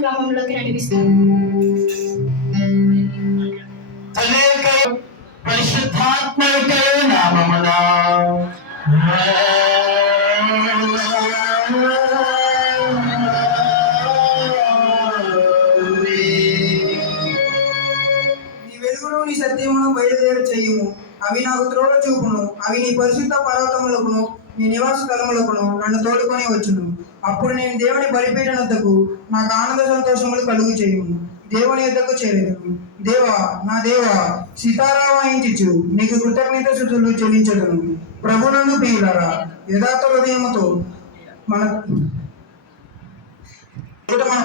క్రమంలోకి నడిపిస్తారు. పరిశుద్ధాత్మ నామమున నీ సత్యమును బయలుదేరి చేయుము. అవి నాకు త్రోవ చూపును. అవి నీ పరిశుద్ధ పర్వతములకును నీ నివాస స్థలములకును నన్ను తోడుకొని వచ్చును. అప్పుడు నేను దేవుని బలిపీఠం వద్దకు నాకు ఆనంద సంతోషములు కలుగు చేయుము. దేవుని యొద్దకు చేరేదను. దేవా, నా దేవా, సితారా వాయించుచు నీకు కృతజ్ఞత స్తుతులు చెల్లించదను. ప్రభువును ప్రియులారా, యథార్థ హృదయముతో మన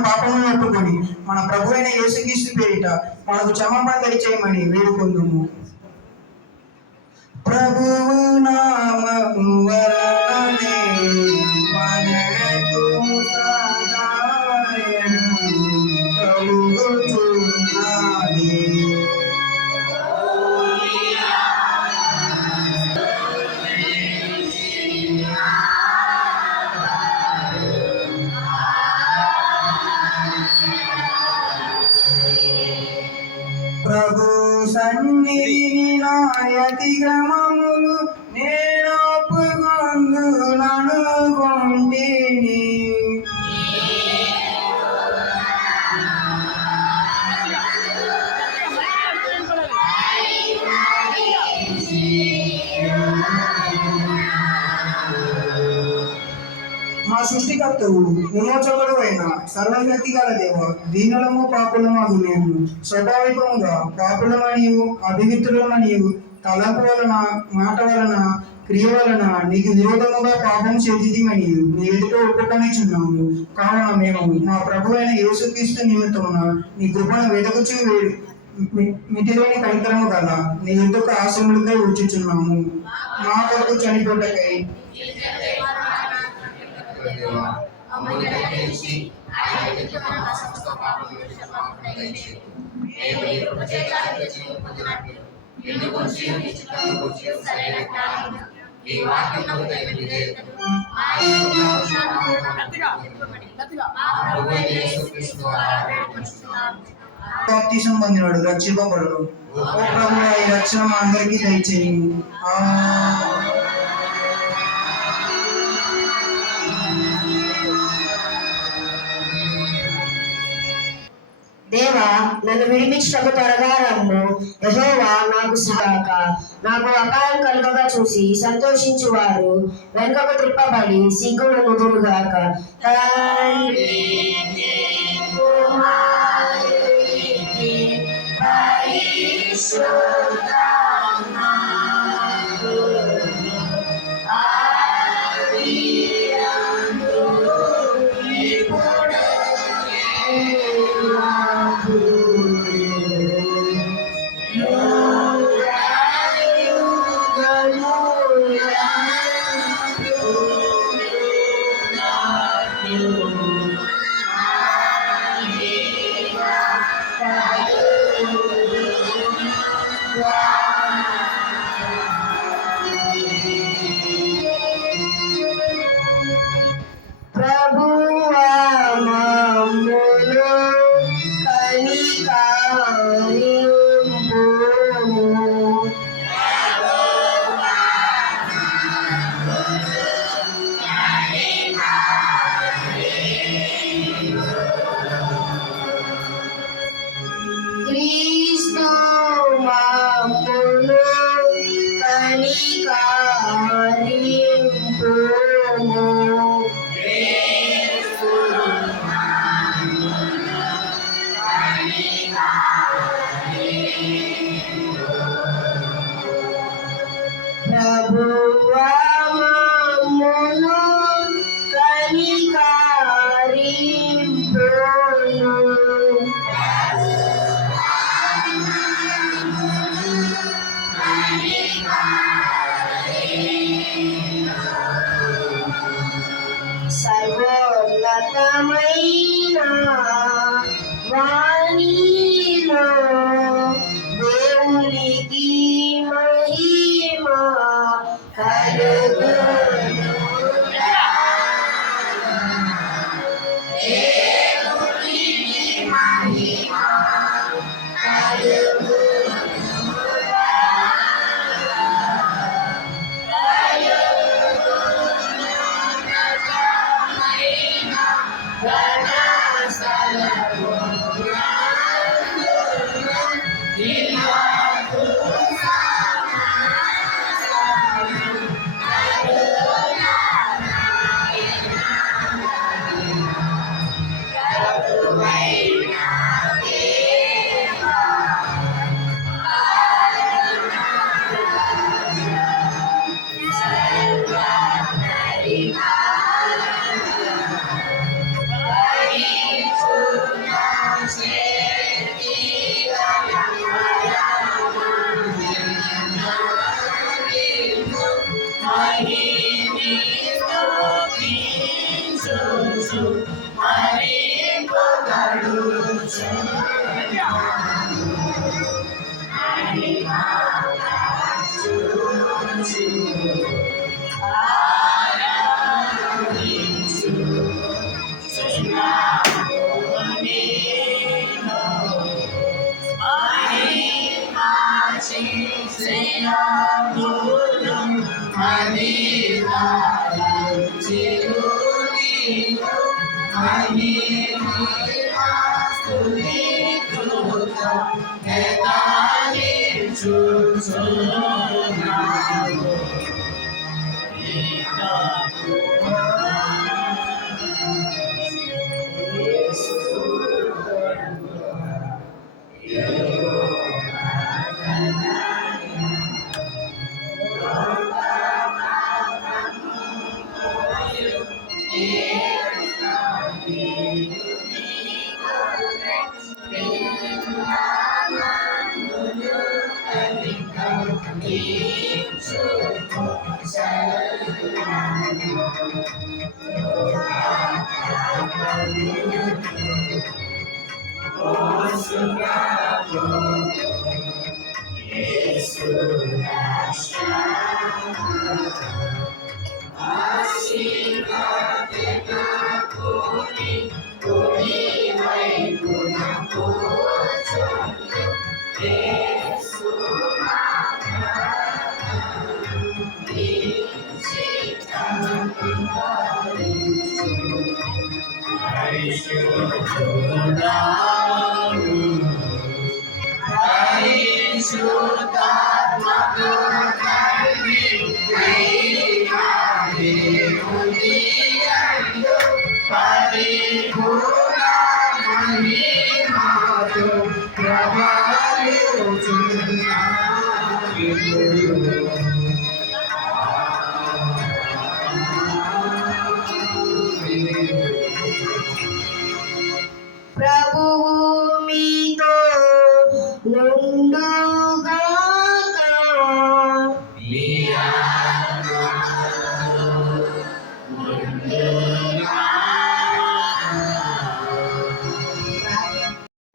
పాపములను ఒప్పుకొని మన ప్రభు అయిన యేసుక్రీస్తు పేరిట మనకు క్షమాపణ దయచేయమని వేడుకొందుము. ప్రభువు నామము వలనే మనకు సహాయం కలుగుచున్నది. ప్రభు సన్నిధిని నా అతిక్రమములు నేను ఒప్పుకొందుననుకొంటిని. మా సృష్టికర్తవు విమోచకుడు అయిన సర్వశక్తి గల దేవ, దీనులము పాపులమగు మేము స్వాభావికముగా పాపులమనియు అభిమిత్రులమనియు తలంపు వలన మాట వలన క్రియ వలన నీకు విరోధముగా పాపం చేతిమని నీ ఎదుట ఒప్పుకొనిచున్నాము. కావున మేము మా ప్రభు అయిన యేసుక్రీస్తు నిమిత్తమున నీ కృపను వెదకుచు మితిలేని కనికరము గల నీ యుద్ధకు ఆశ్రములకై వచ్చుచున్నాము. మా కొరకు చనిపోటకై బాప్తిసం పొందినవాడు రక్షింపబడును. ఓ ప్రభువా, ఈ రక్షణ మా అందరికీ దయచేయము. దేవా, నన్ను విడిపించటకు త్వరగా రమ్ము. యెహోవా నాకు సహాయక. నాకు అపాయం కలుగగా చూసి సంతోషించువారు వెనుకకు త్రిప్పబడి సిగ్గును నుదురుగాక. తండ్రి కుమారునికి పరిశుద్ధాత్మకు ఆదియందు ఇప్పుడు ప్రభువా మమ్మును కనికరింపుము. క్రీస్తు మమ్మును కనికరింపుము. ప్రభువా మమ్మును కనికరింపుము. సర్వోన్నతమైన వాణిలో దేవునికి మహిమ కలుగును. ప్రభువు మీతో నుండుగాక.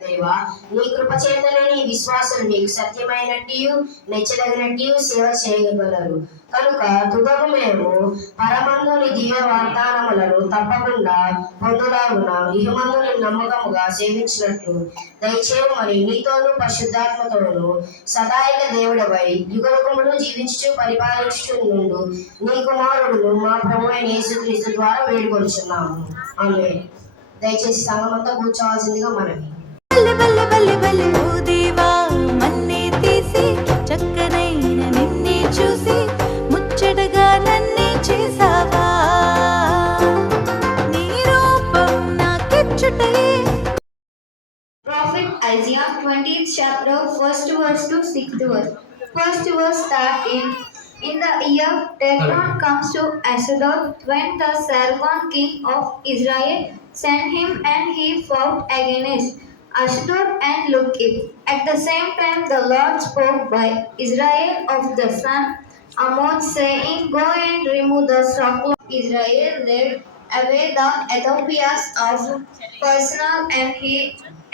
దేవా, నీ కృప చేతనే నీ విశ్వాసులు నీకు సత్యమైనట్టు మెచ్చదగినట్టు సేవ చేయగలరు. కనుక తుదకు మేము పరమందు నీ దివ్య వాగ్దానములను తప్పకుండా పొందులాగున ఇహమందు నీ నమ్మకముగా సేవించినట్లు దయచేయమని నీతోనూ పరిశుద్ధాత్మతోనూ సదాయక దేవుడవై యుగములు జీవించుచు పరిపాలించుచు నుండు నీ కుమారుడును మా ప్రభు అయిన యేసుక్రీస్తు ద్వారా వేడుకొనుచున్నాము. ఆమేన్. దయచేసి సంఘమంతా కూర్చోవాల్సిందిగా మనవి. బల్లె బల్లె బల్లె బల్లె ఓ దేవా, మన్నే తీసి చక్కనైన నిన్నే చూసి ముచ్చటగా నన్నే చేసావా. నీ రూపం నాకిచ్చుటయే. Prophet Isaiah 20th chapter, 1st verse to 6th verse. First verse that in the year Technon comes to Ashdod, when the Sargon king of Israel sent him, and he fought against Ashdod and Lukiv. At the same time the Lord spoke by Israel of the son Ammon, saying, Go and remove the stronghold of Israel, led away the Ethiopians of personal, and he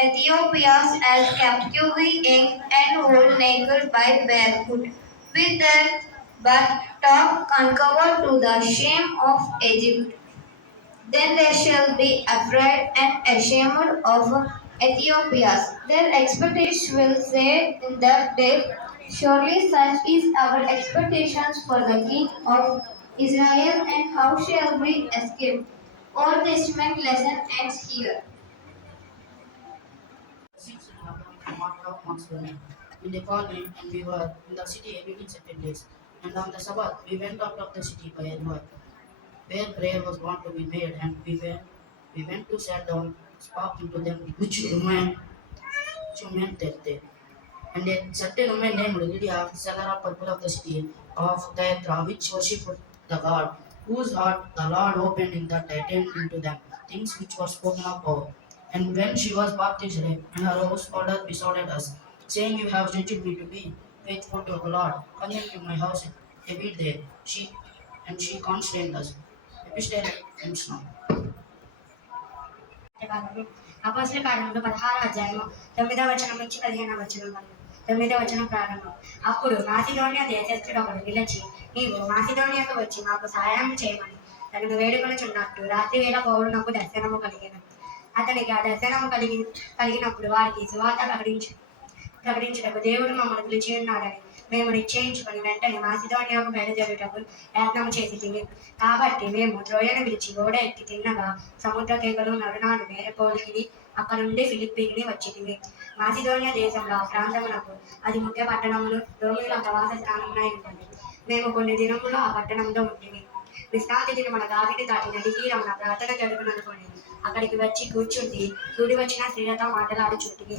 Ethiopians as captively young and old, naked by barefoot, with their but top uncovered, to the shame of Egypt. Then they shall be afraid and ashamed of Ethiopians. Their expectations will say in that day, Surely such is our expectations for the King of Israel, and how shall we escape? Old Testament lesson ends here. In the colony, and we were in the city awaiting certain days. And on the Sabbath, we went out of the city by a river, where prayer was going to be made, and we went to sit down, spoke into them, which remained there. And a certain woman named Lydia, seller of purple of the city of Thyatira, which worshipped the God, whose heart the Lord opened in that attained into them things which were spoken of her. And when she was baptized, and her householder besought us, saying, You have judged me to be faithful to the Lord. Come into my house a bit there. She constrained us. Epistle ends now. అపోస్తలుల కార్యములు 16వ అధ్యాయము 9వ వచనం నుంచి 15వ వచనం వరకు. 9వ వచనం ప్రారంభం. అప్పుడు మాసిదోనియా దేశస్థుడు ఒకడు నిలిచి, నీవు మాసిదోనియాకు వచ్చి మాకు సహాయం చేయమని తనను వేడుకొనుచున్నట్టు రాత్రి వేళ పౌలునకు దర్శనము కలిగెను. అతనికి ఆ దర్శనము కలిగినప్పుడు వారికి సువార్త ప్రకటించుటకు దేవుడు మమ్మల్ని పిలిచి ఉన్నాడని మేము నిశ్చయించుకొని వెంటనే మాసిదోనియాకు బయలుదేరుటకు యత్నము చేసితిమి. కాబట్టి మేము త్రోయను విడిచి ఓడ ఎక్కి తిన్నగా సముద్ర కేకలు నడునాడు నేరపోలికి అక్కడ నుండి ఫిలిప్పీకి వచ్చితిమి. మాసిదోనియా దేశంలో ఆ ప్రాంతమునకు అది ముఖ్య పట్టణములు, రోమిల ప్రవాస స్థానమునై ఉంటుంది. మేము కొన్ని దినములు ఆ పట్టణంలో ఉంటిమి. విశ్రాంతి దినమున దావిని దాటి నది తీరమున ప్రార్థన జరుగుననుకొని అక్కడికి వచ్చి కూర్చుండి కూడి వచ్చిన స్త్రీలతో మాట్లాడుచుంటిమి.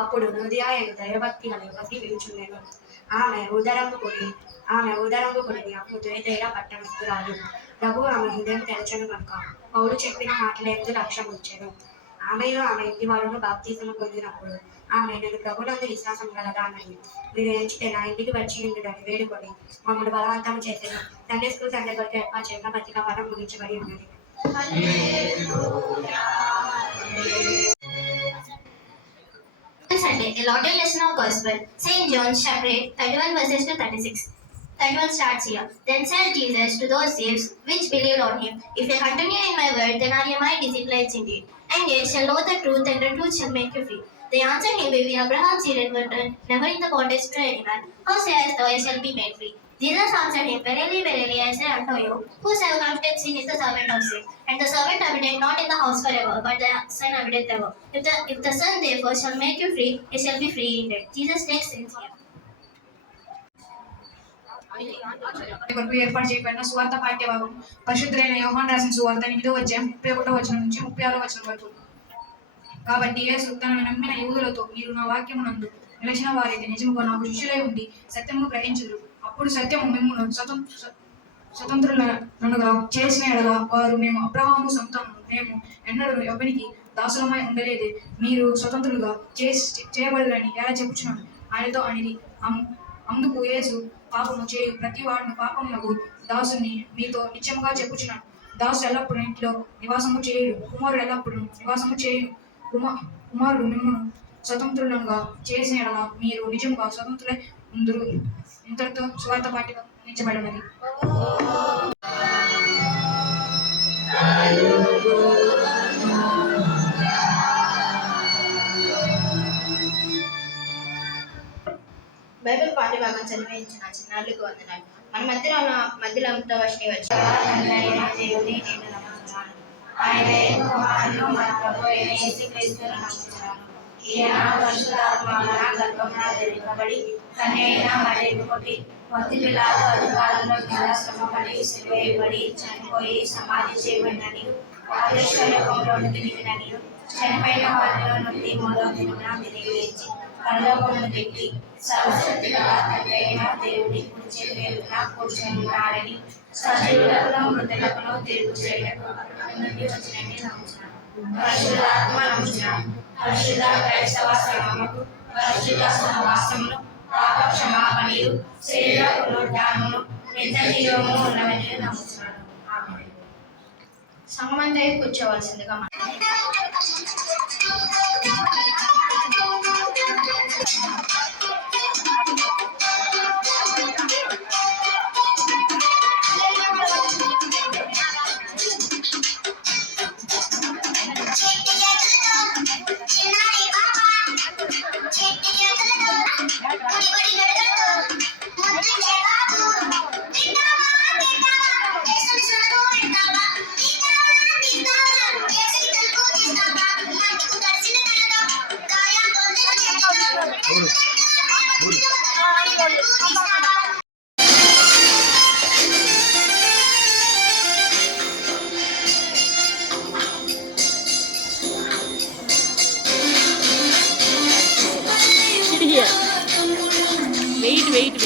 అప్పుడు నూదియాయను దైవభక్తి గల యువతి పిలుచుండెను. ఆమె ఉదరంపు కొని అప్పుడు తుయతైర పట్టణస్థురాలు. ప్రభువు ఆమె హృదయం తెరచను కనుక పౌలు చెప్పిన మాటలందు లక్ష్యం ఉంచెను. ఆమెలో ఆమె ఇంటి వారును బాప్తిజము పొందినప్పుడు ఆమె నేను ప్రభునందు విశ్వాసం కలదానని మీరు ఎంచితే నా ఇంటికి వచ్చి ఉండుదని వేడుకొని మమ్మల్ని బలవంతం చేసేది. సండే స్కూల్ సండే కొరకు ఏర్పాటు చేయడం పత్రికా పాఠం ముగించబడి ఉన్నది. Sunday, the Lord's lesson of Gospel, St. John chapter 8, 31 verses to 36. 31 starts here. Then said Jesus to those Jews which believed on him, If you continue in my word, then are ye my disciples indeed, and ye shall know the truth, and the truth shall make you free. They answered him, We be Abraham's seed and were never in the bondage to any man. How sayest thou, I shall be made free? Jesus answered him, Verily, verily, I say unto you, whosoever committeth sin is the servant of sin. And the servant abideth not in the house forever, but the Son abideth ever. If the Son therefore shall make you free, you shall be free indeed. Jesus takes sins here. కొరకు ఏర్పాటు చేయబడిన సువార్త పాఠ్యభాగం పరిశుద్ధులైన యోహాను రాసిన సువార్త 8వ అధ్యాయం 31వ వచనం నుంచి 36వ వచనం వరకు. కాబట్టి యేసు తనను నమ్మిన యూదులతో, మీరు నా వాక్యమునందు నిలిచిన వారైతే నిజముగా నాకు శిష్యులై ఉండి సత్యమును గ్రహించుదురు. అప్పుడు సత్యము మిమ్మును స్వతంత్రులనుగా చేసిన ఎడల వారు, మేము అబ్రహాము సంతానము, మేము ఎన్నడూ ఎవరికి దాసులమై ఉండలేదే, మీరు స్వతంత్రులుగా చేయబడరని ఎలా చెప్పుచున్నాను ఆయనతో అనేది. అందుకు యేసు, పాపము చేయు ప్రతి వాడును పాపమునకు దాసుని మీతో నిత్యముగా చెప్పుచున్నాను. దాసు ఎల్లప్పుడూ ఇంట్లో నివాసము చేయుడు, కుమారుడు ఎల్లప్పుడూ నివాసము చేయుడు. కుమారుడు మిమ్మును స్వతంత్రులుగా చేసిన ఎడల మీరు నిజముగా స్వతంత్రులై ఉందురు. ఇంతటితో సువార్త పాఠ్యం నిలిచబడినది. బైబిల్ పాఠ్యభాగం చదివించిన చిన్నారులకు వందనాలు. మన మధ్యలో అమృత వర్షిణి వచ్చి చనిపోయి సమాధి చేయబడినని చనిపోయిన వారిలో నుండి 3వ దినమున తిరిగి లేచి పరలోకమును పెట్టి సర్వశక్తి గల తండ్రి అయిన దేవుని కుడి చేతి వైపున కూర్చొని ఉన్నాడని సజీవులకును మృతులకును తీర్పు చేయటకు నుండి వచ్చినట్టు నమ్ముచున్నాను. పరిశుద్ధాత్మ నమ్ముచున్నాను. పరిశుద్ధ క్రైస్తవ సంఘముకు పరిశుద్ధ సహవాసమును పాప క్షమాపణయు శరీర పునరుద్ధానమును నిత్య జీవము ఉన్నవని నమ్ముచున్నాను. ఆమేన్. సంగమంతా కూర్చోవలసిందిగా వెయిట్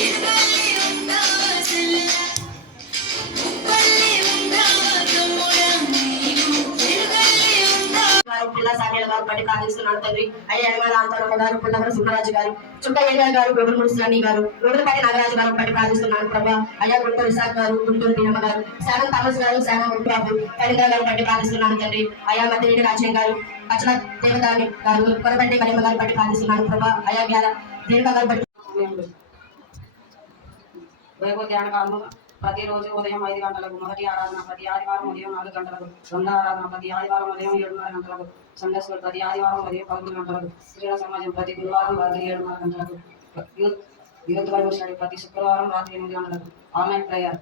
పిల్ల సామ్యాల గారు బట్టి కాదిస్తున్నాడు తండ్రి. అయ్యా అంతరమ్మ గారు, పుల్లవర సుబ్బరాజు గారు, చుక్క ఏరియా గారు, గొడవల మున్సిరాణి గారు, గొడవలపల్లి నాగరాజు గారు బట్టి ప్రార్థిస్తున్నాను ప్రభా. అయ్యా గుంటూరు విశాఖ గారు, గుంటూరు దీనమ్మ గారు, శానం థామస్ గారు, శానం బాబు, కళింగ గారు బట్టి ప్రార్థిస్తున్నాను తండ్రి. అయ్యా మధ్యనేని రాజ్యం గారు, పచ్చల దేవదాని గారు, కొరబండి కళింగ గారు బట్టి ప్రార్థిస్తున్నాను ప్రభా. అయ్యా దేనిక గారు బట్టి బైబిల్ ధ్యానకాలము ప్రతిరోజు ఉదయం 5 గంటలకు, మొదటి ఆరాధన ప్రతి ఆదివారం ఉదయం 4 గంటలకు, రెండవ ఆరాధన ప్రతి ఆదివారం ఉదయం 7:30 గంటలకు, సండే స్కూల్ ప్రతి ఆదివారం ఉదయం 11 గంటలకు, స్త్రీల సమాజం ప్రతి గురువారం రాత్రి 7:30 గంటలకు, యూత్ బైబిల్ స్టడీ ప్రతి శుక్రవారం రాత్రి 8 గంటలకు, ఆన్లైన్ ప్రేయర్